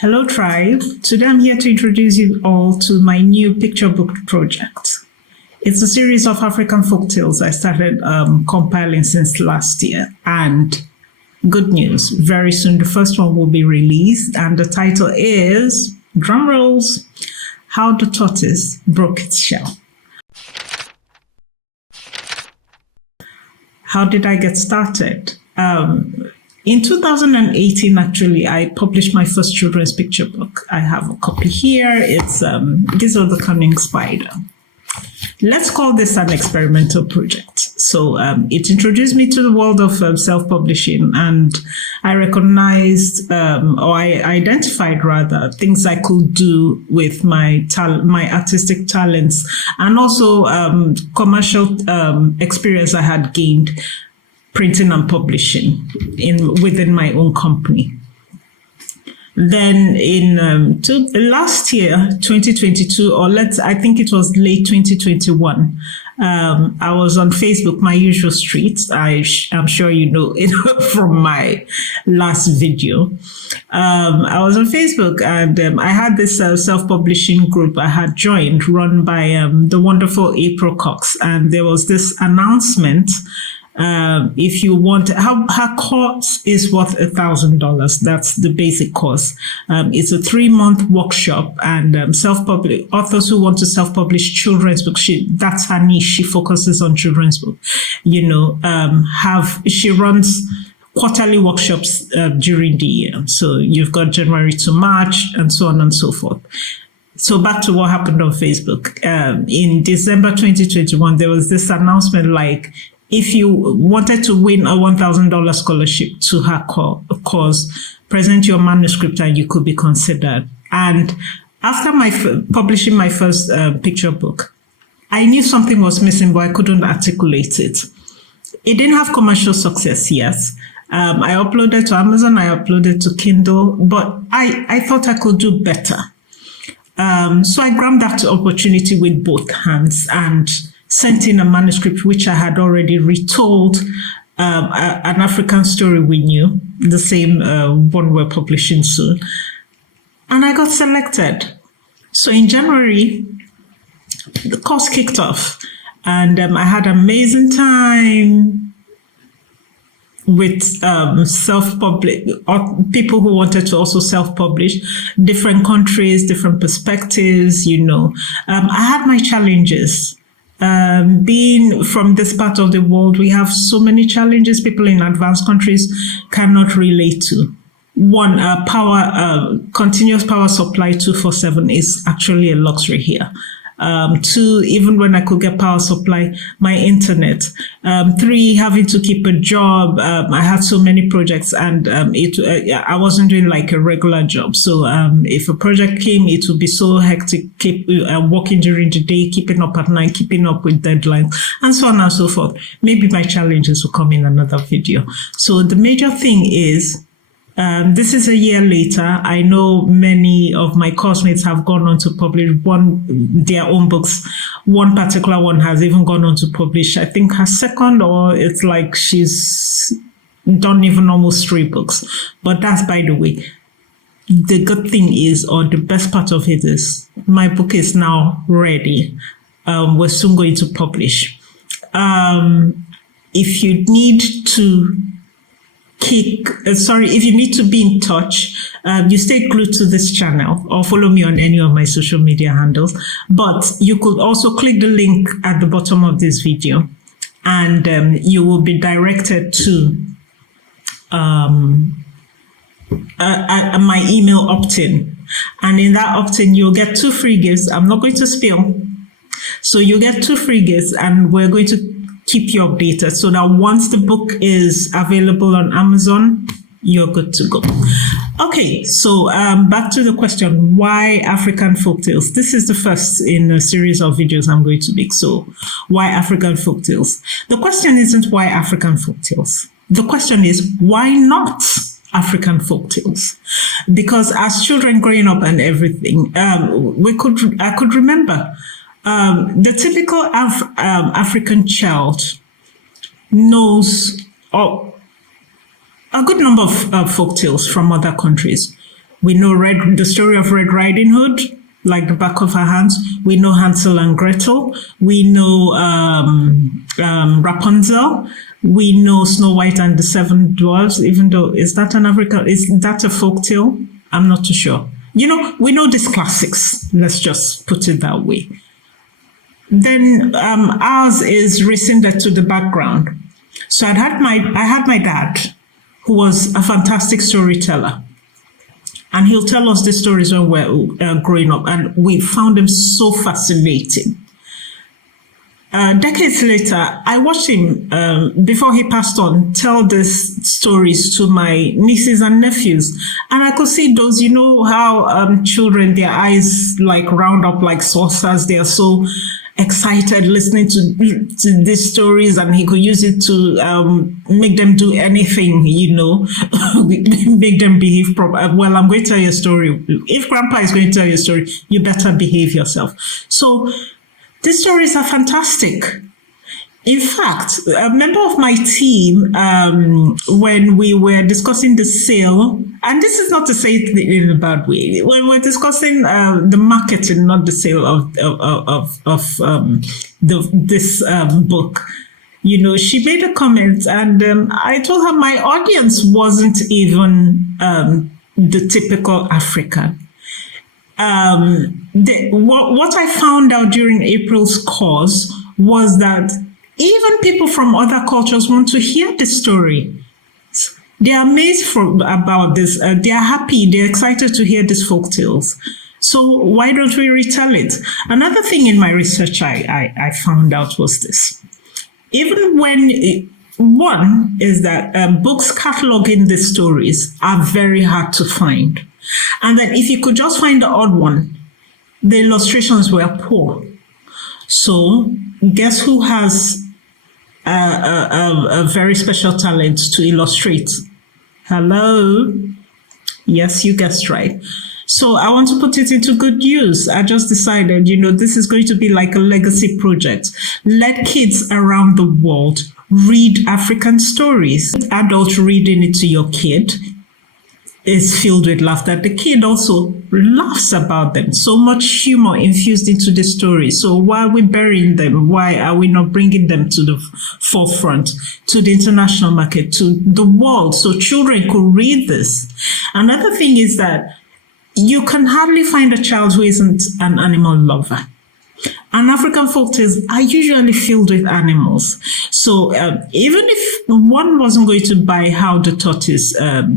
Hello, Tribe. Today I'm here to introduce you all to my new picture book project. It's a series of African folktales I started compiling since last year. And good news, very soon the first one will be released, and the title is, drum rolls, How the Tortoise Broke Its Shell. How did I get started? In 2018, actually, I published my first children's picture book. I have a copy here. It's Gizzo the Cunning Spider. Let's call this an experimental project. So it introduced me to the world of self-publishing, and I recognized, or I identified rather, things I could do with my artistic talents, and also commercial experience I had gained printing and publishing within my own company. Then in last year, 2022, I think it was late 2021, I was on Facebook, my usual street. I'm sure you know it from my last video. I was on Facebook, and I had this self-publishing group I had joined, run by the wonderful April Cox, and there was this announcement. If you want, her course is worth $1,000. That's the basic course. It's a 3-month workshop, and self-publish authors who want to self-publish children's books. That's her niche. She focuses on children's books. She runs quarterly workshops during the year. So you've got January to March, and so on and so forth. So back to what happened on Facebook. In December 2021, there was this announcement like, if you wanted to win a $1,000 scholarship to her cause, present your manuscript and you could be considered. And after publishing my first picture book, I knew something was missing, but I couldn't articulate it. It didn't have commercial success yet. I uploaded to Amazon, I uploaded to Kindle, but I thought I could do better. So I grabbed that opportunity with both hands and sent in a manuscript which I had already retold, an African story we knew, the same one we're publishing soon. And I got selected. So in January, the course kicked off, and I had an amazing time with people who wanted to also self-publish, different countries, different perspectives, I had my challenges. Being from this part of the world, we have so many challenges people in advanced countries cannot relate to. One, continuous power supply 24/7 is actually a luxury here. 2, even when I could get power supply, my internet. 3, having to keep a job. I had so many projects, and I wasn't doing like a regular job. So if a project came, it would be so hectic, working during the day, keeping up at night, keeping up with deadlines, and so on and so forth. Maybe my challenges will come in another video. So the major thing is, this is a year later. I know many of my classmates have gone on to publish their own books. One particular one has even gone on to publish, I think, her second, or it's like she's done even almost 3 books. But that's by the way. The good thing is, or the best part of it is, my book is now ready. We're soon going to publish. If you need to if you need to be in touch, you stay glued to this channel or follow me on any of my social media handles. But you could also click the link at the bottom of this video, and you will be directed to my email opt-in. And in that opt-in, you'll get 2 free gifts. I'm not going to spill. So you get 2 free gifts, and we're going to keep you updated so that once the book is available on Amazon, you're good to go. Okay, so back to the question, why African folktales? This is the first in a series of videos I'm going to make. So why African folktales? The question isn't why African folktales. The question is, why not African folktales? Because as children growing up and everything, I could remember the typical African child knows a good number of folktales from other countries. We know the story of Red Riding Hood, like the back of our hands. We know Hansel and Gretel. We know Rapunzel. We know Snow White and the Seven Dwarfs, even though, is that a folk tale? I'm not too sure. We know these classics. Let's just put it that way. Then ours is rescinded to the background. So I had my dad, who was a fantastic storyteller. And he'll tell us the stories when we're growing up, and we found them so fascinating. Decades later, I watched him, before he passed on, tell these stories to my nieces and nephews. And I could see those, how children, their eyes like round up like saucers. They are so excited listening to these stories, and he could use it to make them do anything, make them behave properly. Well, I'm going to tell you a story. If Grandpa is going to tell you a story, you better behave yourself. So these stories are fantastic. In fact, a member of my team, when we were discussing the sale, and this is not to say it in a bad way, when we're discussing the marketing, not the sale of this book, she made a comment, and I told her my audience wasn't even the typical African. What I found out during April's course was that even people from other cultures want to hear the story. They are amazed about this. They are happy. They're excited to hear these folk tales. So why don't we retell it? Another thing in my research I found out was this. Even one is that books cataloging the stories are very hard to find. And then if you could just find the odd one, the illustrations were poor. So guess who has a very special talent to illustrate? Hello? Yes, you guessed right. So I want to put it into good use. I just decided, this is going to be like a legacy project. Let kids around the world read African stories. Adults reading it to your kid is filled with laughter. The kid also laughs about them. So much humor infused into the story. So why are we burying them? Why are we not bringing them to the forefront, to the international market, to the world, so children could read this? Another thing is that you can hardly find a child who isn't an animal lover. And African folktales are usually filled with animals. So even if one wasn't going to buy How the Tortoise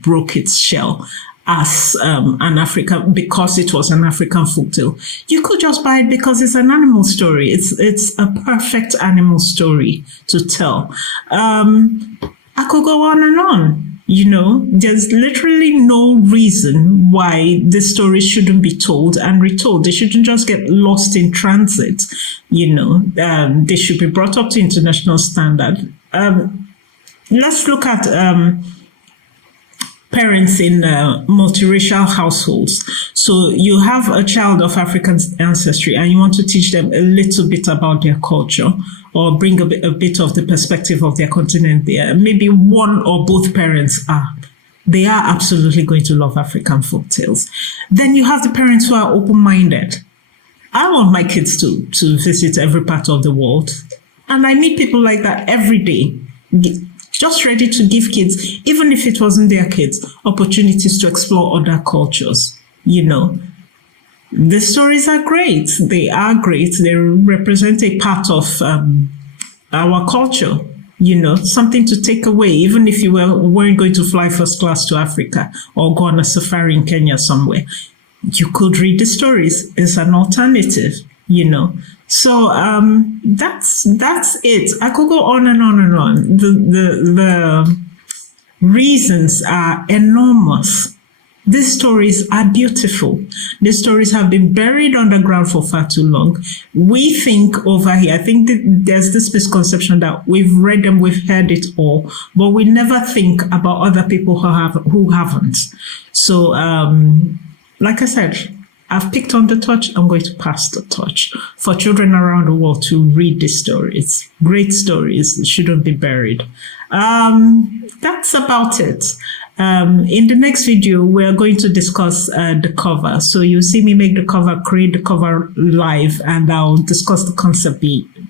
Broke Its Shell as an African, because it was an African folktale, you could just buy it because it's an animal story. It's a perfect animal story to tell. I could go on and on. There's literally no reason why this story shouldn't be told and retold. They shouldn't just get lost in transit. They should be brought up to international standard. Let's look at parents in multiracial households. So you have a child of African ancestry and you want to teach them a little bit about their culture, or bring a bit of the perspective of their continent there. Maybe one or both parents they are absolutely going to love African folktales. Then you have the parents who are open-minded. I want my kids to visit every part of the world. And I meet people like that every day, just ready to give kids, even if it wasn't their kids, opportunities to explore other cultures. The stories are great. They are great. They represent a part of our culture, something to take away, even if you weren't going to fly first class to Africa or go on a safari in Kenya somewhere. You could read the stories. It's an alternative, So that's it. I could go on and on and on. The reasons are enormous. These stories are beautiful. These stories have been buried underground for far too long. We think over here, I think there's this misconception that we've read them, we've heard it all, but we never think about other people who haven't. So, like I said, I've picked on the torch. I'm going to pass the torch for children around the world to read these stories. Great stories. It shouldn't be buried. That's about it. In the next video, we're going to discuss the cover. So you'll see me make the cover, create the cover live, and I'll discuss the concept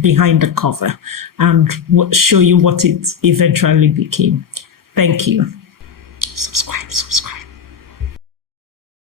behind the cover and show you what it eventually became. Thank you. Subscribe.